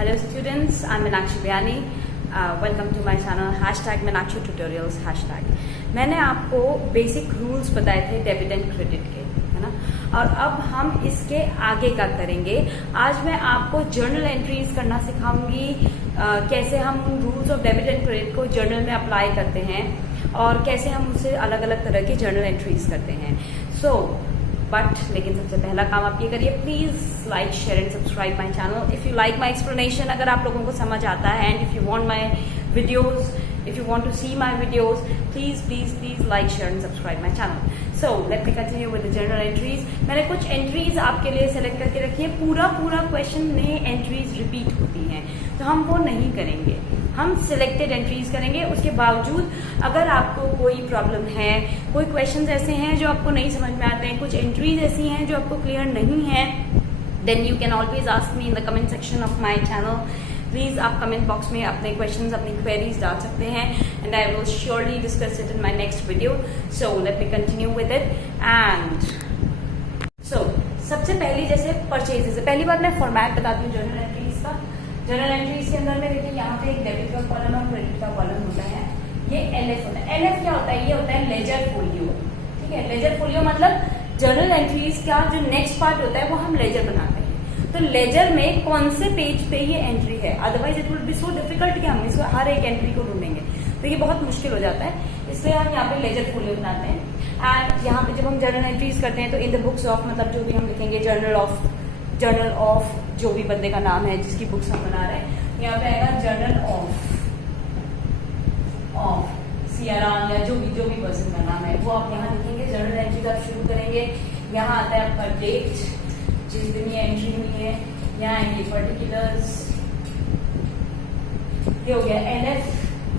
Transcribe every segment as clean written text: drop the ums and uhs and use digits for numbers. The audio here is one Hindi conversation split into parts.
Hello students, I'm Meenakshi Bayani. Welcome to my channel #Meenakshi Tutorials #. मैंने आपको बेसिक रूल्स बताए थे डेबिट एंड क्रेडिट के, है ना। और अब हम इसके आगे का करेंगे। आज मैं आपको जर्नल एंट्रीज करना सिखाऊंगी, कैसे हम rules of debit and credit को जर्नल में अप्लाई करते हैं और कैसे हम उससे अलग अलग तरह की जर्नल एंट्रीज करते हैं। लेकिन सबसे पहला काम आप ये करिए, please like share and subscribe my channel if you like my explanation. अगर आप लोगों को समझ आता है and if you want my videos, if you want to see my videos, please like, share and subscribe my channel. So let me continue with the journal entries. मैंने कुछ एंट्रीज आपके लिए सेलेक्ट करके रखी है। पूरा क्वेश्चन में एंट्रीज रिपीट होती हैं, तो हम वो नहीं करेंगे, हम सिलेक्टेड एंट्रीज करेंगे। उसके बावजूद अगर आपको कोई प्रॉब्लम है, कोई क्वेश्चंस ऐसे हैं जो आपको नहीं समझ में आते हैं, कुछ एंट्रीज ऐसी हैं जो आपको क्लियर नहीं है, then you can always ask me in the comment section of my channel. Please आप कमेंट बॉक्स में अपने क्वेश्चंस, अपनी क्वेरीज डाल सकते हैं and I will surely discuss it in my next video. So let me continue with it. And सबसे पहली जैसे परचेजेस है, पहली बात मैं फॉर्मेट बताती हूँ जर्नल एंट्रीज का। जर्नल एंट्रीज के अंदर में देखिए यहाँ पे एक डेबिट का कॉलम और क्रेडिट का कॉलम होता है। ये एलएफ होता है। एलएफ क्या होता है? ये होता है लेजर फोलियो। ठीक है, लेजर फोलियो मतलब जर्नल एंट्रीज का जो नेक्स्ट पार्ट होता है वो हम लेजर बनाते हैं। तो लेजर में कौन से पेज पे ये एंट्री है, otherwise it will be so difficult कि हम इसको हर एक एंट्री को ढूंढेंगे, तो ये बहुत मुश्किल हो जाता है। इसलिए हम यहाँ पे लेजर फोलियो बनाते हैं। एंड यहाँ पे जब हम जर्नल एंट्रीज करते हैं तो इन द बुक्स ऑफ, मतलब जो भी हम लिखेंगे जर्नल ऑफ जो भी बंदे का नाम है जिसकी बुक्स हम बना रहे हैं, यहाँ पे आएगा जर्नल ऑफ सियाराम या जो भी पर्सन का नाम है वो आप यहाँ लिखेंगे। जर्नल एंट्रीज आप शुरू करेंगे। यहाँ आता है आपका डेट, जिस दिन ये एंट्री हुई है, यहाँ आएंगे पर्टिकुलर्स, ये हो गया एलएफ,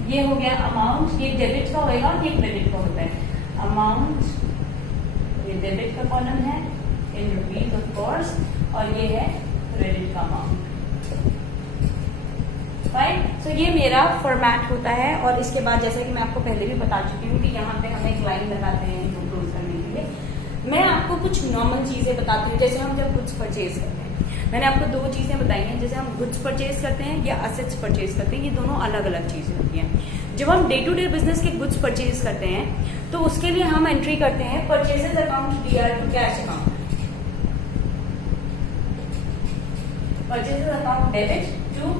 ये हो गया अमाउंट, ये डेबिट का होगा, ये क्रेडिट का होता है। अमाउंट ये डेबिट का कॉलम है इन रुपीज ऑफ कोर्स, और ये है क्रेडिट का अमाउंट। राइट, सो ये मेरा फॉर्मेट होता है। और इसके बाद जैसे कि मैं आपको पहले भी बता चुकी हूँ कि यहाँ पे हम एक लाइन लगाते हैं इनको क्लोज करने के लिए। मैं आपको कुछ नॉर्मल चीजें बताती हूँ, जैसे हम जब गुड्स परचेज करते हैं। मैंने आपको दो चीजें बताई हैं, जैसे हम गुड्स परचेज करते हैं या असेट्स परचेज करते हैं, ये दोनों अलग अलग चीजें होती हैं। जब हम डे टू डे बिजनेस के गुड्स परचेज करते हैं तो उसके लिए हम एंट्री करते हैं purchases account DR to cash account, purchases account debit to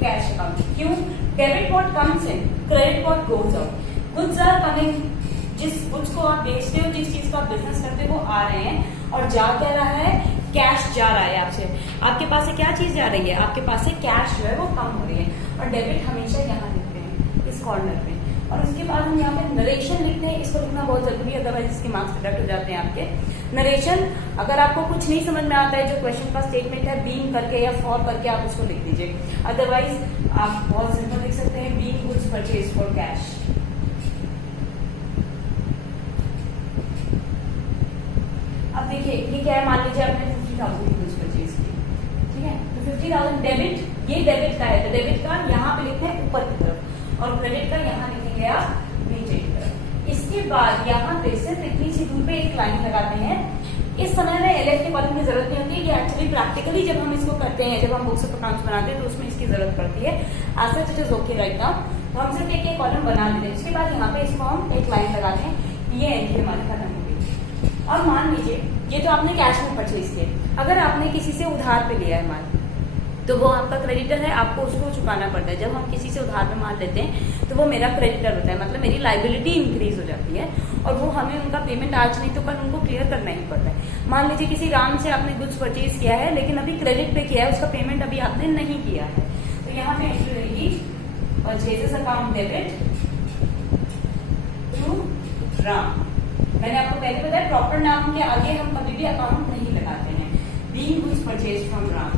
cash account. क्यों? Debit what comes in, credit what goes out. Goods are coming, जिस गुड्स को आप बेचते हो, जिस चीज का आप बिजनेस करते हो वो आ रहे हैं, और जा क्या रहा है? कैश जा रहा है आपसे। आपके पास से क्या चीज जा रही है? आपके पास से कैश जो है वो कम हो रही है। और डेबिट हमेशा यहाँ लिखते हैं इस कॉर्नर पे, और उसके बाद हम यहाँ पे नरेशन लिखते हैं। इसको लिखना बहुत जरूरी है, अदरवाइज इसके मार्क्स डिडक्ट हो जाते हैं आपके। नरेशन, अगर आपको कुछ नहीं समझ में आता है, जो क्वेश्चन का स्टेटमेंट है, बीइंग करके या फॉर करके आप उसको लिख दीजिए। अदरवाइज आप बहुत सिंपल लिख सकते हैं, being goods purchase for cash. अब देखिए ये क्या है, मान लीजिए आपने 50,000 की गुड्स परचेज की, ठीक है, तो 50,000 डेबिट, ये डेबिट का है, तो डेबिट का यहाँ पे लिखते हैं ऊपर की तरफ, और क्रेडिट का यहाँ लिखेंगे आप नीचे की तरफ। इसके बाद यहाँ पे सिर्फ इतनी सी दूर पे एक लाइन लगाते हैं। इस समय में एलएफ के कॉलम की जरूरत नहीं होती है, एक्चुअली प्रैक्टिकली जब हम इसको करते हैं, जब हम बुक्स ऑफ अकाउंट्स बनाते हैं तो उसमें इसकी जरूरत पड़ती है। ऐसा it is okay right now, तो हम सिर्फ एक कॉलम बना लेते हैं। उसके बाद यहाँ पे इसको हम एक लाइन लगाते हैं, ये एंट्री हमारी खत्म हो गई। और मान लीजिए ये तो आपने कैश में परचेज किया, अगर आपने किसी से उधार पे लिया है माल, तो वो आपका क्रेडिटर है, आपको उसको चुकाना पड़ता है। जब हम किसी से उधार पे माल लेते हैं तो वो मेरा क्रेडिटर होता है, मतलब मेरी लाइबिलिटी इंक्रीज हो जाती है, और वो हमें उनका पेमेंट आज नहीं तो कल उनको क्लियर करना ही पड़ता है। मान लीजिए किसी राम से आपने गुड्स परचेज किया है, लेकिन अभी क्रेडिट पे किया है, उसका पेमेंट अभी आपने नहीं किया है, तो यहाँ पे एंट्री रहेगी purchases account debit to Ram. मैंने आपको पहले बताया प्रॉपर नाम के आगे हम कभी भी अकाउंट नहीं लगाते हैं। Being goods purchase from Ram,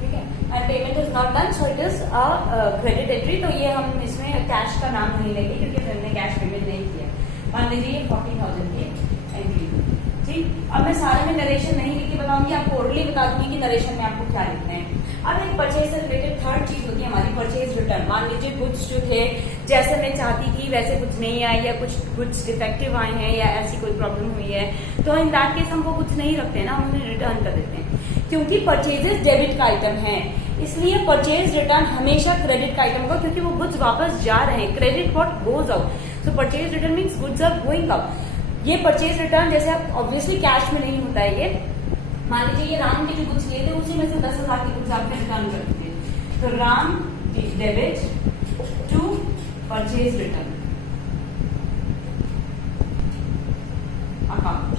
ठीक है, and payment is not done, so it is a credit entry. तो ये हम इसमें कैश का नाम नहीं लेंगे क्योंकि हमने कैश पेमेंट नहीं किया। मान लीजिए 40,000 की एंट्री, ठीक। अब मैं सारे में नरेशन नहीं लिख के बताऊंगी, आपको ओरली बता दूंगी कि नरेशन में आपको क्या लिखना है। अब एक परचेज से रिलेटेड थर्ड चीज होती है हमारी परचेज रिटर्न, मान लीजिए गुड्स जो थे जैसे मैं चाहती थी वैसे कुछ नहीं आए या कुछ गुड्स डिफेक्टिव आए हैं या ऐसी कोई प्रॉब्लम हुई है, तो इन दैट केस हम वो कुछ नहीं रखते ना, हम उन्हें रिटर्न कर देते हैं। क्योंकि परचेजेस डेबिट का आइटम है, इसलिए परचेज रिटर्न हमेशा क्रेडिट का आइटम होगा, क्योंकि वो गुड्स वापस जा रहे हैं। Credit what goes out, so purchase return means goods are going out. ये परचेज रिटर्न जैसे आप ऑब्वियसली कैश में नहीं होता है, ये मान लीजिए ये राम के जो गुड्स लिए थे उसी में से 10,000 के गुड्स आपने रिटर्न कर दिए, तो Ram debit to purchase return account,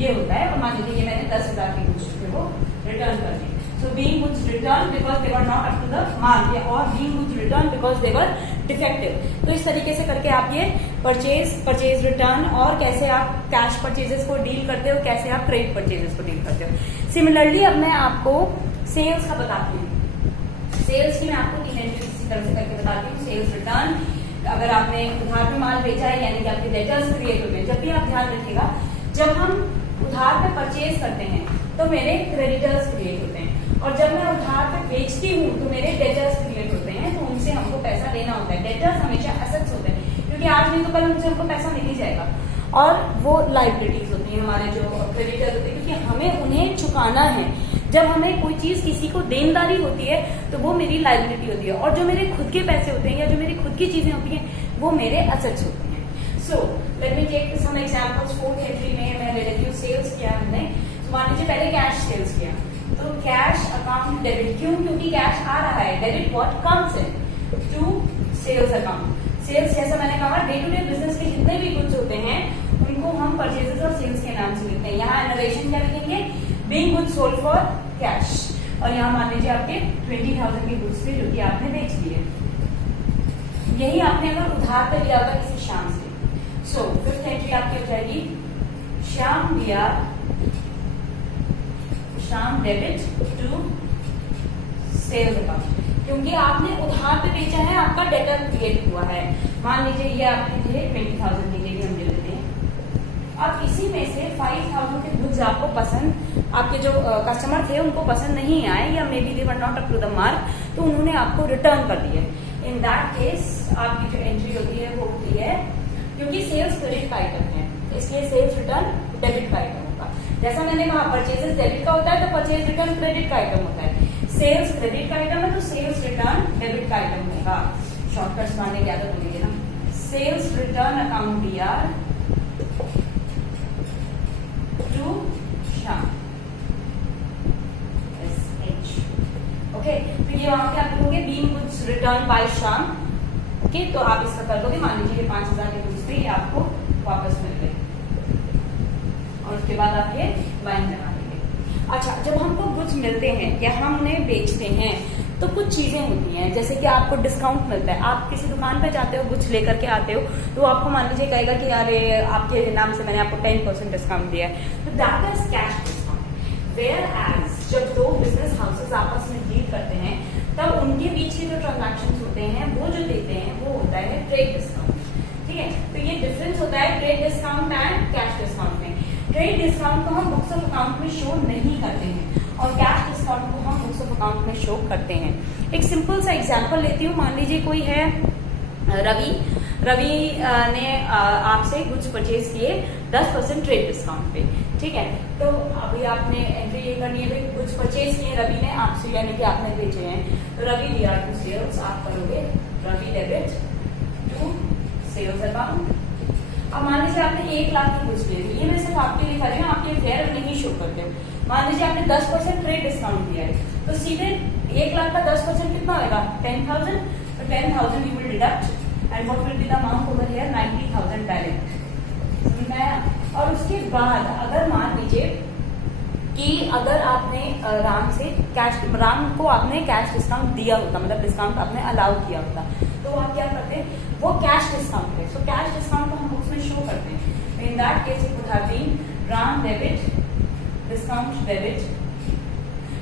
ये होता है। और मान लीजिए ये मैंने 10,000 के गुड्स थे वो रिटर्न कर दिए, so being goods returned because they were not up to the mark, or being goods returned because they were defective। तो इस तरीके से करके आप ये परचेज रिटर्न और कैसे आप कैश परचेजेस को डील करते हो, कैसे आप क्रेडिट परचेजेस को डील करते हो। सिमिलरली अब मैं आपको सेल्स का बताती हूँ। सेल्स की मैं आपको 3 एंट्री इसी तरह से करके बताती हूँ। सेल्स रिटर्न, अगर आपने उधार पे माल बेचा है यानी कि आपके डेटर्स क्रिएट हो गए। जब भी आप ध्यान रखिएगा, जब हम उधार पे परचेज करते हैं तो मेरे क्रेडिटर्स क्रिएट होते हैं, और जब मैं उधार पे बेचती हूँ तो मेरे डेटर्स क्रिएट होते हैं, तो उनसे हमको पैसा लेना होता है। डेटर्स हमेशा एसेट्स होते हैं, क्योंकि आज नहीं तो कल उनसे हमको पैसा मिल ही जाएगा, और वो लाइबिलिटीज होती है हमारे जो क्रेडिटर होते हैं, क्योंकि हमें उन्हें चुकाना है। जब हमें कोई चीज किसी को देनदारी होती है तो वो मेरी लाइबिलिटी होती है, और जो मेरे खुद के पैसे होते हैं या जो मेरी खुद की चीजें होती हैं वो मेरे एसेट्स होते हैं। So let me take some examples. 4th entry में मैं ले लेती हूँ सेल्स किया हमने, तो मान लीजिए पहले कैश सेल्स किया, तो कैश अकाउंट डेबिट, क्यों? क्योंकि कैश आ रहा है। Debit what comes in to sales account. Sales जैसा मैंने कहा डे टू डे बिजनेस के जितने भी गुड्स होते हैं उनको हम परचेजेस और सेल्स के नाम से लिखते हैं। यहाँ नरेशन क्या लिखेंगे? Being goods sold for cash, और यहाँ मान लीजिए आपके 20,000 के गुड्स थे जो कि आपने बेच दिए। यही आपने अगर उधार पे लिया होगा किसी श्याम से। सो 5th एंट्री आपकी हो जाएगी श्याम दिया, Shyam debit to sales account, क्योंकि आपने उधार पे बेचा है, आपका डेटर क्रिएट हुआ है। मान लीजिए ये आपके थे 20,000 के लिए हम ले लेते हैं। अब इसी में से 5,000 के गुड्स आपको पसंद, आपके जो कस्टमर थे उनको पसंद नहीं आए, या maybe they were not up to the mark, तो उन्होंने आपको रिटर्न कर दिए। इन दैट केस आपकी जो एंट्री होती है वो होती है, क्योंकि सेल्स क्रेडिट का आइटम है इसलिए सेल्स रिटर्न डेबिट का आइटम होगा। जैसा मैंने कहा परचेजेस डेबिट का होता है तो परचेज रिटर्न क्रेडिट का आइटम होता है। सेल्स क्रेडिट का आइटम है तो सेल्स रिटर्न डेबिट का आइटम होगा। शॉर्टकट्स मारने की आदत होगी ना। Sales return account DR to Shyam SH। Okay, तो ये वहां पे आप लिखोगे being goods return by Shyam. Okay, तो आप इसका कर दोगे। मान लीजिए 5,000 के गुड्स थे, ये आपको वापस मिल गए, और उसके बाद आप ये लाइन लगा देंगे। अच्छा, जब हमको गुड्स मिलते हैं या हम उन्हें बेचते हैं तो कुछ चीजें होती हैं, जैसे कि आपको डिस्काउंट मिलता है। आप किसी दुकान पे जाते हो, गुड्स लेकर के आते हो, तो आपको मान लीजिए कहेगा कि यार आपके नाम से मैंने आपको 10% डिस्काउंट दिया है, तो that is cash discount. Whereas जब दो बिजनेस हाउसेस आपस में डील करते हैं तब उनके बीच के जो ट्रांजैक्शन होते हैं वो जो देते हैं वो होता है ट्रेड डिस्काउंट। ठीक है, तो ये डिफरेंस होता है trade discount and cash discount में। ट्रेड डिस्काउंट को हम बुक्स ऑफ अकाउंट में शो नहीं करते हैं, और कैश डिस्काउंट को हम बुक्स ऑफ अकाउंट में शो करते हैं। एक सिंपल सा एग्जांपल लेती हूँ। मान लीजिए कोई है रवि ने आपसे गुड्स परचेज किए 10% ट्रेड डिस्काउंट पे। ठीक है, तो अभी आपने एंट्री ये करनी है, गुड्स परचेज किए रवि ने आपसे, यानी कि आपने बेचे हैं, तो रवि दिया टू सेल्स, आप करोगे Ravi debit to sales account. अब मान लीजिए आपने 1 लाख की गुड्स ले ली, ये मैं सिर्फ आपके लिए कर रही हूँ, आपके फेयर नहीं शो करते हो। मान लीजिए आपने 10% ट्रेड डिस्काउंट दिया है, तो सीधे 1 लाख का 10% कितना होगा? 10,000। तो 10,000 you will deduct and what will be the amount over here? 90,000 direct. समझ में आया? और उसके बाद अगर मान लीजिए कि अगर आपने राम को आपने कैश डिस्काउंट दिया होता, मतलब डिस्काउंट आपने अलाउ किया होता, तो आप क्या करते हैं? वो कैश डिस्काउंट है। सो कैश डिस्काउंट को हम बुक्स में शो करते हैं। In that case it would have been Ram debit discount debit.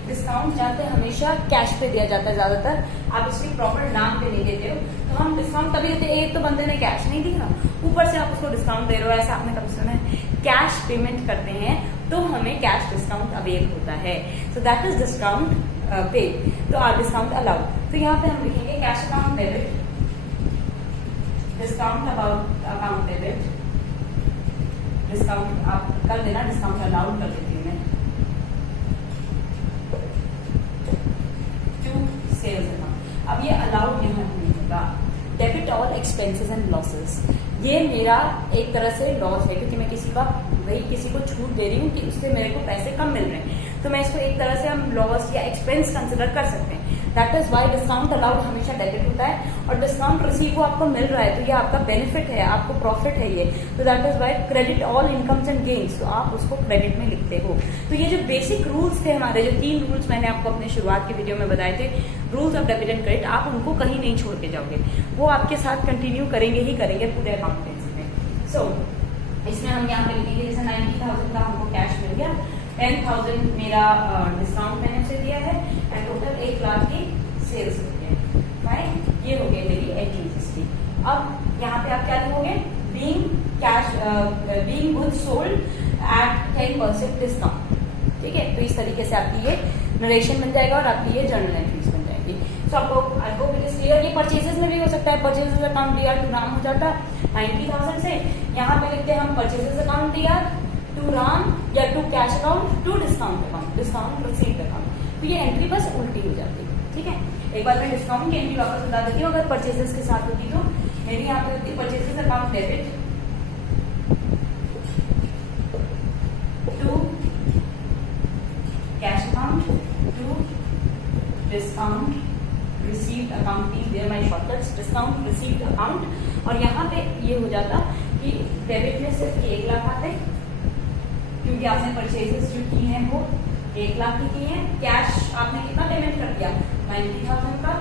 Discount जानते हैं हमेशा कैश पे दिया जाता है ज्यादातर, आप इसके प्रॉपर नाम पे नहीं देते हो, तो हम डिस्काउंट तभी देते हैं। एक तो बंदे ने कैश नहीं दिया, ऊपर से आप उसको डिस्काउंट दे रहे हो, ऐसा आपने कभी सुना है? कैश पेमेंट करते हैं तो हमें कैश डिस्काउंट अवेल होता है। सो दैट इज डिस्काउंट पे तो आर डिस्काउंट अलाउड। तो यहाँ पे हम लिखेंगे cash account debit, discount account debit, discount आप कर देना, डिस्काउंट अलाउड कर देती हूँ मैं, टू सेल्स अकाउंट। अब ये अलाउड यहाँ नहीं होगा। Debit all expenses and losses, ये मेरा एक तरह से लॉस है क्योंकि मैं किसी को छूट दे रही हूँ कि उससे मेरे को पैसे कम मिल रहे हैं, तो मैं इसको एक तरह से हम लॉस या एक्सपेंस कंसिडर कर सकते हैं। That is why discount allowed हमेशा डेबिट होता है, और डिस्काउंट रिसीव आपको मिल रहा है तो ये आपका बेनिफिट है, आपको प्रॉफिट है ये, तो that is why credit all incomes and gains, तो आप उसको क्रेडिट में लिखते हो। तो ये जो बेसिक रूल्स थे हमारे, जो 3 रूल्स मैंने आपको अपने शुरुआत की वीडियो में बताए थे, rules of debit and credit, आप उनको कहीं नहीं छोड़ के जाओगे, वो आपके साथ कंटिन्यू करेंगे ही करेंगे पूरे अकाउंटेंसी में। सो इसमें हम यहाँ पे लिखेंगे जैसे 90,000 का हमको कैश मिल गया, 10,000 मेरा डिस्काउंट मैंने उसे दिया है, एंड टोटल 1 लाख की सेल्स हो गए। फाइन, ये हो गई मेरी एंट्रीज इसकी। अब यहाँ पे आप क्या लिखोगे, being goods sold at 10% discount. ठीक है, तो इस तरीके से आपकी ये नरेशन बन जाएगा और आपकी ये जर्नल एंट्रीज बन जाएगी। सो आपको I hope it is clear. ये परचेजेस में भी हो सकता है, परचेजेस अकाउंट दिया टू राम हो जाता 90,000 से, यहाँ पे लिखते हैं हम परचेजेस अकाउंट दिया टू राम या to cash account to discount account, discount received account, तो ये एंट्री बस उल्टी हो जाती है। ठीक है, एक बार मैं डिस्काउंट की एंट्री वापस बता देती हूँ। अगर परचेजेस के साथ होती तो मेरी यहाँ पे होती purchases account debit to cash account to discount received account, please there my shortcuts, discount received account. और यहाँ पे ये हो जाता कि डेबिट में सिर्फ 1 लाख आते क्योंकि आपने परचेजेस जो की हैं वो 1 लाख की है। कैश आपने कितना पेमेंट कर दिया, 90,000 का,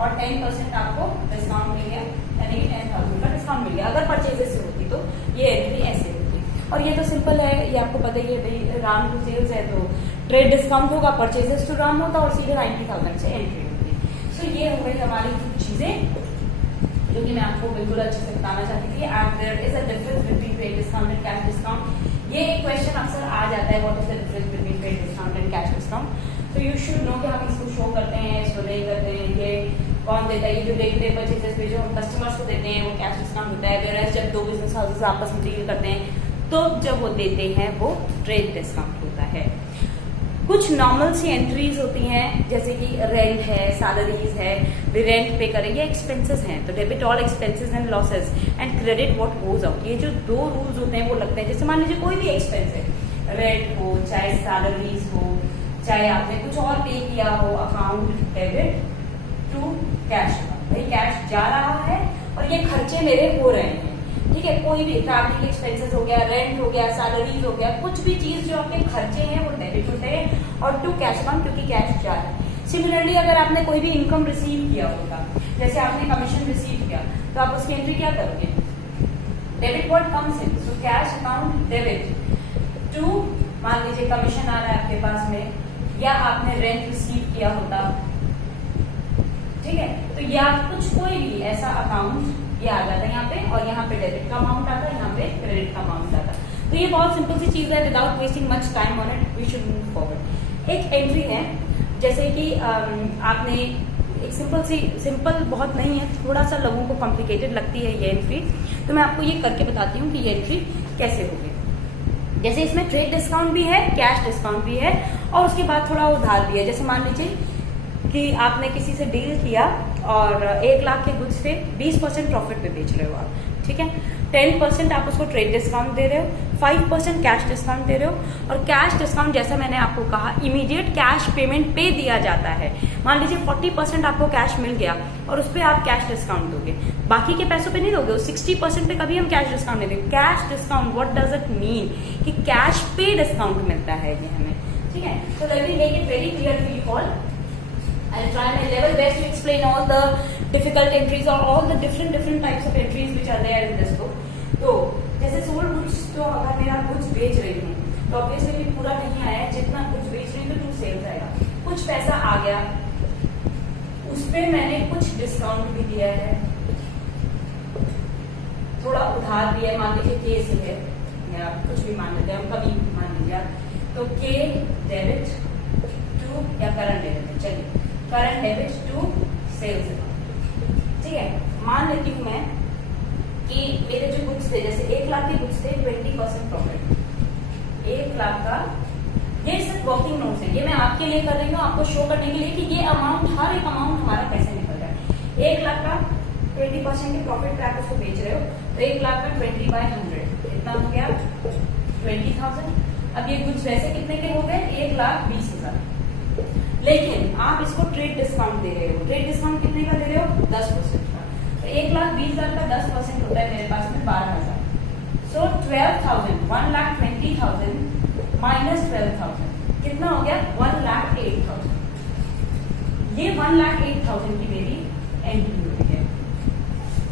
और 10% आपको डिस्काउंट मिल गया, यानी कि 10,000 का डिस्काउंट मिल गया। अगर परचेजेस से होती तो ये एंट्री ऐसे होती, और ये तो सिंपल है, ये आपको पता ही है भाई, राम टू सेल्स है तो ट्रेड डिस्काउंट होगा, परचेजेस टू राम होता और सीधे 90,000 से एंट्री होती। सो ये हो गई हमारी कुछ चीजें जो कि मैं आपको बिल्कुल अच्छे से बताना चाहती थी। And there is a difference between trade discount and cash discount. ये एक क्वेश्चन अक्सर आ जाता है, what is the difference between trade discount and cash discount. तो यू शुड नो कि हम इसको शो करते हैं, इसको नहीं करते हैं, ये कौन देता है। ये जो डे टू डे परचेजेस पे जो हम कस्टमर्स को देते हैं वो कैश डिस्काउंट होता है, वेयर जब 2 बिजनेस हाउसेस आपस में डील करते हैं तो जब वो देते हैं वो ट्रेड डिस्काउंट होता है। कुछ नॉर्मल सी एंट्रीज होती हैं जैसे कि रेंट है, सैलरीज है, वे रेंट पे करेंगे, एक्सपेंसेस हैं तो debit all expenses and losses and credit what goes out. ये जो 2 रूल्स होते हैं वो लगते हैं। जैसे मान लीजिए कोई भी एक्सपेंस है, रेंट हो चाहे सैलरीज हो चाहे आपने कुछ और पे किया हो, अकाउंट डेबिट टू कैश, भाई कैश जा रहा है और ये खर्चे मेरे हो रहे हैं। ठीक है, कोई भी ट्रैवलिंग एक्सपेंसेस हो गया, रेंट हो गया, सैलरीज हो गया, कुछ भी चीज जो आपके खर्चे हैं वो डेबिट होते हैं, और टू कैश अकाउंट क्योंकि कैश जा रहा है। सिमिलरली अगर आपने कोई भी इनकम रिसीव किया होगा, जैसे आपने कमीशन रिसीव किया तो आप उसकी एंट्री क्या करोगे, debit what comes in, so cash account debit to, मान लीजिए कमीशन आ रहा है आपके पास में, या आपने रेंट रिसीव किया होता, ठीक है, तो या कुछ कोई भी ऐसा अकाउंट ये आ जाता है यहाँ पे, और यहाँ पे डेबिट का अमाउंट आता है, यहाँ पे क्रेडिट का अमाउंट आता है। तो ये बहुत सिंपल सी चीज है, without wasting much time on it we should move forward. एक एंट्री है जैसे कि आपने एक सिंपल बहुत नहीं है, थोड़ा सा लोगों को कॉम्प्लिकेटेड लगती है ये एंट्री, तो मैं आपको ये करके बताती हूँ कि ये एंट्री कैसे होगी। जैसे इसमें ट्रेड डिस्काउंट भी है, कैश डिस्काउंट भी है, और उसके बाद थोड़ा उधार भी है। जैसे मान लीजिए कि आपने किसी से डील किया और 1 लाख के गुड्स थे, 20% प्रॉफिट पे बेच रहे हो आप, ठीक है, 10% आप उसको ट्रेड डिस्काउंट दे रहे हो, 5% कैश डिस्काउंट दे रहे हो। और कैश डिस्काउंट जैसा मैंने आपको कहा इमीडिएट कैश पेमेंट पे दिया जाता है। मान लीजिए 40% आपको कैश मिल गया और उस पर आप कैश डिस्काउंट दोगे, बाकी के पैसों पे नहीं दोगे। 60% पे कभी हम कैश डिस्काउंट नहीं देंगे। Cash discount what does it mean कि कैश पे डिस्काउंट मिलता है ये हमें, ठीक है। तो let me make it very clear to you all. I'll try my level best to explain all the difficult entries or all the different types of entries which are there in this book. तो जैसे सोल्ड गुड्स, तो अगर मेरा गुड्स बेच रही हूँ तो ऑब्वियसली पूरा नहीं आया, जितना गुड्स बेच रही हूँ तो टू सेल्स आएगा, कुछ पैसा आ गया, उस पर मैंने कुछ डिस्काउंट भी दिया है, थोड़ा उधार भी है, मान लीजिए के से है या कुछ भी मान लेते हैं हम, कभी मान लीजिए, तो के डेबिट टू टू या करंट ले लेते हैं, चलिए current debit to sales account. ठीक है, मान लेती हूँ मैं कि मेरे जो गुड्स थे, जैसे 1 लाख के गुड्स थे, 20% प्रॉफिट, 1 लाख का, ये सिर्फ वर्किंग नोट्स है, ये मैं आपके लिए कर रही हूँ, आपको शो करने के लिए कि ये अमाउंट, हर एक अमाउंट हमारा कैसे निकल रहा है। 1 लाख का 20% के प्रॉफिट पे आप उसको बेच रहे हो, तो 1 लाख का 20/100 कितना हो गया, 20,000। अब ये गुड्स वैसे कितने के हो गए, 1,20,000, लेकिन आप इसको ट्रेड डिस्काउंट दे रहे हो। ट्रेड डिस्काउंट कितने का दे रहे हो, 10% का, तो 1,20,000 का 10% होता है मेरे पास में 12,000। सो 12,000, 1,20,000 माइनस 12,000 कितना हो गया, 1,08,000। ये 1,08,000 की मेरी एंट्री हुई है।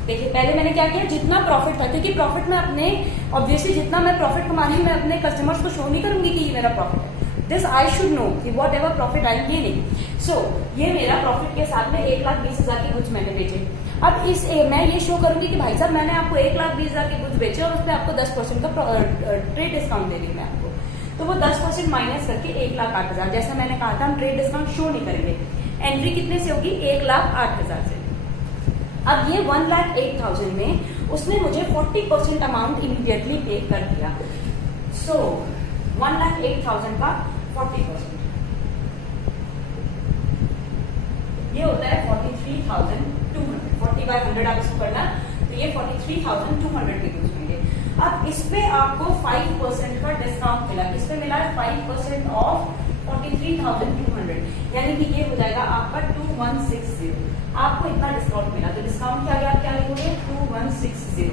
देखिए पहले मैंने क्या किया, जितना प्रॉफिट था, क्योंकि प्रॉफिट में अपने ऑब्वियसली जितना मैं प्रॉफिट कमा रही हूँ, मैं अपने कस्टमर्स को शो नहीं करूंगी कि ये मेरा प्रॉफिट है। दिस आई शुड नो कि whatever profit I am gaining. So ये मेरा प्रॉफिट के साथ में 1,20,000 के गुड्स मैंने बेचे। अब मैं ये शो करूंगी कि भाई साहब मैंने आपको 1,20,000 के गुड्स बेचे और उस पर आपको 10% का ट्रेड डिस्काउंट दे रही हूँ मैं आपको, तो वो 10% माइनस करके 1,08,000, जैसा मैंने कहा था हम ट्रेड डिस्काउंट शो नहीं करेंगे। एंट्री कितने से होगी, 1,08,000 से। अब ये 1,08,000 में उसने मुझे 40% अमाउंट इमीडिएटली पे कर दिया। सो 1,08,000 का 40% ये होता है 43,200, 40/100 आप इसको करना, तो ये 43,200 के गुड्स मिलेंगे। अब इस पे आपको 5% का डिस्काउंट मिला, किस पे मिला है, 5% ऑफ 43,200, यानी कि ये हो जाएगा आपका 2,160। आपको इतना डिस्काउंट मिला, तो डिस्काउंट क्या क्या लिखोगे, 2,160,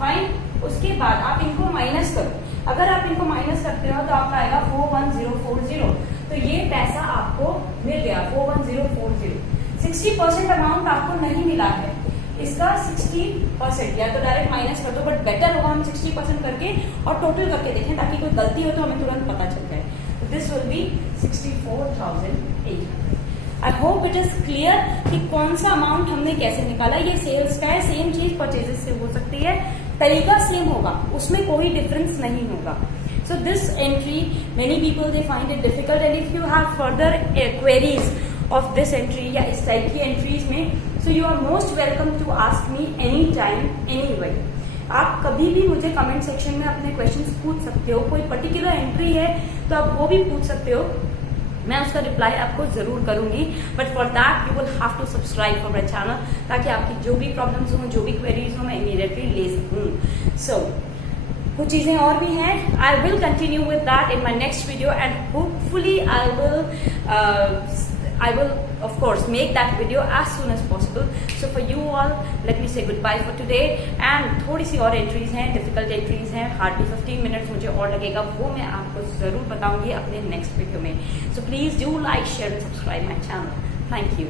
फाइन। उसके बाद आप इनको माइनस करो, अगर आप इनको माइनस करते हो तो आपका आएगा 4,1040, तो ये पैसा आपको मिल गया 4,1040। 60% अमाउंट आपको नहीं मिला है, इसका 60% या तो डायरेक्ट माइनस कर दो, बट बेटर होगा हम 60% करके और टोटल करके देखें ताकि कोई गलती हो तो हमें तुरंत पता चल जाए। This will be 64,800। I hope it is clear कि कौन सा अमाउंट हमने कैसे निकाला। ये सेल्स का है, सेम चीज परचेजेस से हो सकती है, तरीका सेम होगा, उसमें कोई डिफरेंस नहीं होगा। So this entry, many people they find it difficult, and if you have further queries of this entry या इस टाइप की एंट्रीज में, so you are most welcome to ask me anytime, anyway. आप कभी भी मुझे कमेंट सेक्शन में अपने क्वेश्चंस पूछ सकते हो। कोई पर्टिकुलर एंट्री है तो आप वो भी पूछ सकते हो, मैं उसका रिप्लाई आपको जरूर करूंगी, but for that you will have to subscribe for my channel, ताकि आपकी जो भी प्रॉब्लम्स हों, जो भी क्वेरीज हो, मैं इमीडिएटली ले सकूँ। सो कुछ चीजें और भी हैं, I will continue with that in my next video, and hopefully I will of course make that video as soon as possible. So for you all, let me say goodbye for today. And थोड़ी सी और एंट्रीज हैं, डिफिकल्ट एंट्रीज हैं, हार्डली 15 मिनट्स मुझे और लगेगा, वो मैं आपको जरूर बताऊंगी अपने नेक्स्ट वीडियो में। So please do like, share and subscribe my channel. Thank you.